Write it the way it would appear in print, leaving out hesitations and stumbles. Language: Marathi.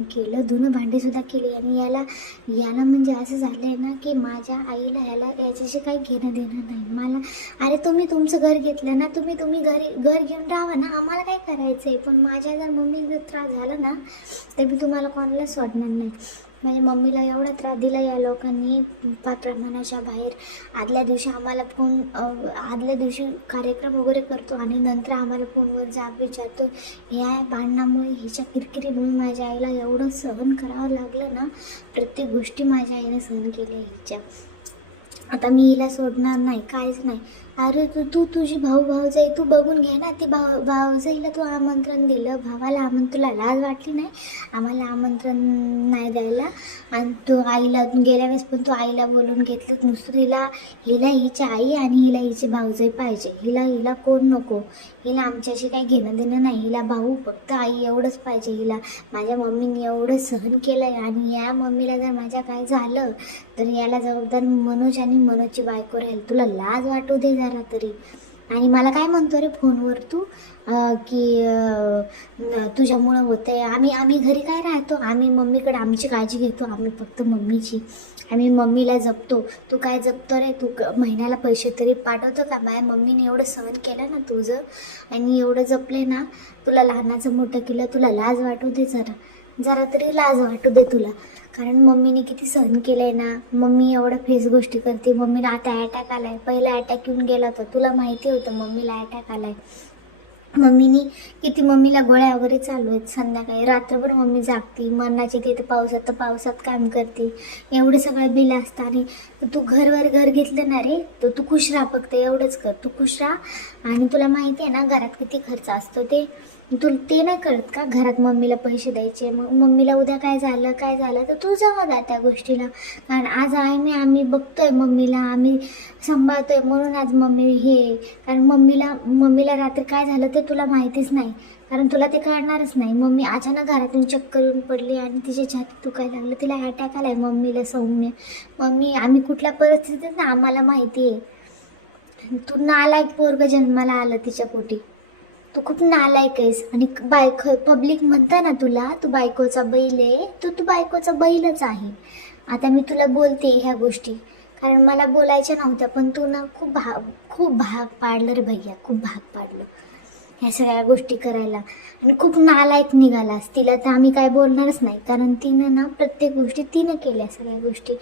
केलं, धुणं भांडीसुद्धा केली आणि याला याला म्हणजे असं झालं आहे ना, की माझ्या आईला याच्याशी काही घेणं देणं नाही मला. अरे तुम्ही तुमचं घर घेतलं ना, तुम्ही घर घेऊन राहा ना, आम्हाला काय करायचं आहे. पण माझ्या जर मम्मीला जर त्रास झाला ना, तर मी तुम्हाला कोणाला सोडणार नाही. माझ्या मम्मीला एवढा त्रास दिला या लोकांनी प्रमाणाच्या बाहेर. आदल्या दिवशी कार्यक्रम वगैरे करतो आणि नंतर आम्हाला फोनवर जाब विचारतो. ह्या भांडणामुळे, हिच्या किरकिरीमुळे माझ्या आईला एवढं सहन करावं लागलं ना. प्रत्येक गोष्टी माझ्या आईने सहन केल्या हिच्या. आता मी हिला सोडणार नाही, काहीच नाही. अरे तुझी भाऊजाई तू बघून घे ना. ती भाऊजाईला तू आमंत्रण दिलं, भावाला तुला लाज वाटली नाही आम्हाला आमंत्रण नाही द्यायला. आणि तू आईला गेल्या वेळेस पण तू आईला बोलून घेतलं. नुसतं हिला हिची आई आणि हिला हिची भाऊजाई पाहिजे. हिला कोण नको. हिला आमच्याशी काही घेणं देणं नाही. हिला भाऊ फक्त आई एवढंच पाहिजे हिला. माझ्या मम्मीने एवढं सहन केलं आहे आणि या मम्मीला जर माझ्या काय झालं तर याला जबाबदार मनोज आणि मनोजची बायको राहील. तुला लाज वाटू दे जरा तरी. आणि मला काय म्हणतो रे फोनवर तू की तुझ्यामुळं होतं आहे. आम्ही घरी काय राहतो, आम्ही मम्मीकडे आमची काळजी घेतो. आम्ही फक्त मम्मीची, आम्ही मम्मीला जपतो. तू काय जपतो रे? तू महिन्याला पैसे तरी पाठवतो का? माझ्या मम्मीने एवढं सहन केलं ना तुझं आणि एवढं जपले ना, तुला लहानाचं मोठं केलं. तुला लाज वाटू दे जरा तरी लाज वाटू दे तुला. कारण मम्मीने किती सहन केलं आहे ना. मम्मी एवढं फेस गोष्टी करते. मम्मीला आता अटॅक आला आहे. पहिला अटॅक येऊन गेला होता, तुला माहिती होतं मम्मीला अटॅक आला आहे. मम्मीला गोळ्या वगैरे चालू आहेत. संध्याकाळी रात्रभर मम्मी जागती, मरणाची तिथे पावसात काम करते. एवढे सगळं बिल असतं आणि तू घर घेतलं ना रे, तर तू खुश राहा. फक्त एवढंच कर, तू खुश राहा. आणि तुला माहिती आहे ना घरात किती खर्च असतो ते नाही कळत का? घरात मम्मीला पैसे द्यायचे, मग मम्मीला उद्या काय झालं तर तू जबाबदार त्या गोष्टीला. कारण आज आम्ही बघतोय मम्मीला, आम्ही सांभाळतोय म्हणून आज मम्मी हे. कारण मम्मीला रात्री काय झालं ते तुला माहितीच नाही, कारण तुला ते कळणारच नाही. मम्मी अचानक घरातून चक्कर येऊन पडली आणि तिच्या छातीत दुखायला लागलं. तिला अटॅक आलाय मम्मीला सौम्य. आम्ही कुठल्या परिस्थितीत ना आम्हाला माहिती आहे. तू नालायक पोरग जन्माला आलं तिच्या पोटी. तू खूप नालायक आहेस. आणि पब्लिक म्हणता ना तुला, तू बायकोचा बैल आहे. तू बायकोचा बैलच आहे. आता मी तुला बोलते ह्या गोष्टी कारण मला बोलायच्या नव्हत्या, पण तू ना खूप भाग पाडलं रे भैया, खूप भाग पाडलं ह्या सगळ्या गोष्टी करायला. आणि खूप नालायक निघालास. तिला तर आम्ही काय बोलणारच नाही, कारण तिनं ना प्रत्येक गोष्टी तिनं केल्या सगळ्या गोष्टी.